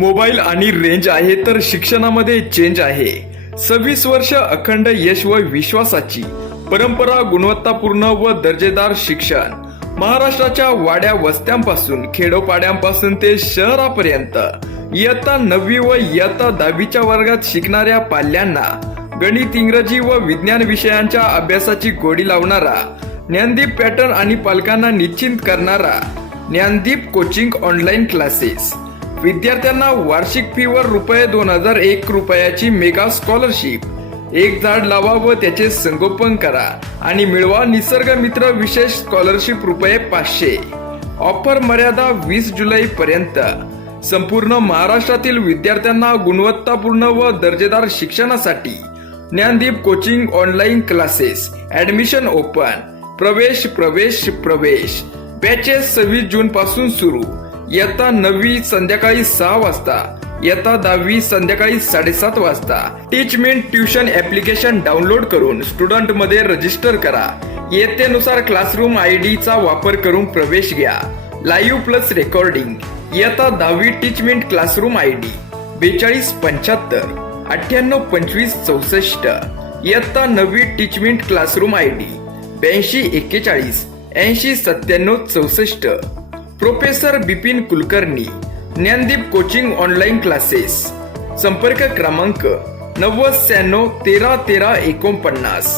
Mobile आणि range आहे तर शिक्षणामध्ये चेंज आहे. 26 वर्ष अखंड यश व विश्वासाची परंपरा, गुणवत्तापूर्ण व दर्जेदार शिक्षण. महाराष्ट्राच्या वाड्या वस्त्यांपासून खेडोपाड्यांपासून ते शहरापर्यंत इयत्ता 9वी व इयत्ता 10वीच्या वर्गात शिकणाऱ्या पाल्यांना गणित, इंग्रजी व विज्ञान विषयांच्या अभ्यासाची गोडी लावणारा ज्ञानदीप पॅटर्न आणि पालकांना निश्चिंत करणारा ज्ञानदीप कोचिंग ऑनलाईन क्लासेस. विद्यार्थ्यांना वार्षिक फीवर ₹2001 रुपयाची मेगा स्कॉलरशिप. एक झाड लावा व त्याचे संगोपन करा आणि मिळवा निसर्ग मित्र विशेष स्कॉलरशिप ₹500. ऑफर मर्यादा 20 जुलै पर्यंत. संपूर्ण महाराष्ट्रातील विद्यार्थ्यांना गुणवत्तापूर्ण व दर्जेदार शिक्षणासाठी Gyandeep coaching online classes. Admission open. प्रवेश प्रवेश प्रवेश. बॅचेस 26 जून पासून सुरू. इयत्ता 9वी संध्याकाळी 6 वाजता, इयत्ता 10वी संध्याकाळी 7:30 वाजता. टीचमेंट ट्युशन ऍप्लिकेशन डाउनलोड करून स्टुडंट मध्ये रजिस्टर करा. इयत्तेनुसार क्लासरूम ID चा वापर करून प्रवेश घ्या. Live plus recording. इयत्ता 10वी टीचमेंट क्लासरूम ID 4275 9825 64. इयत्ता 9वी Teachment classroom ID 8241 8097 64. Professor Bipin Kulkarni. Gyandeep coaching online classes. संपर्क क्रमांक 9096 13 13 49.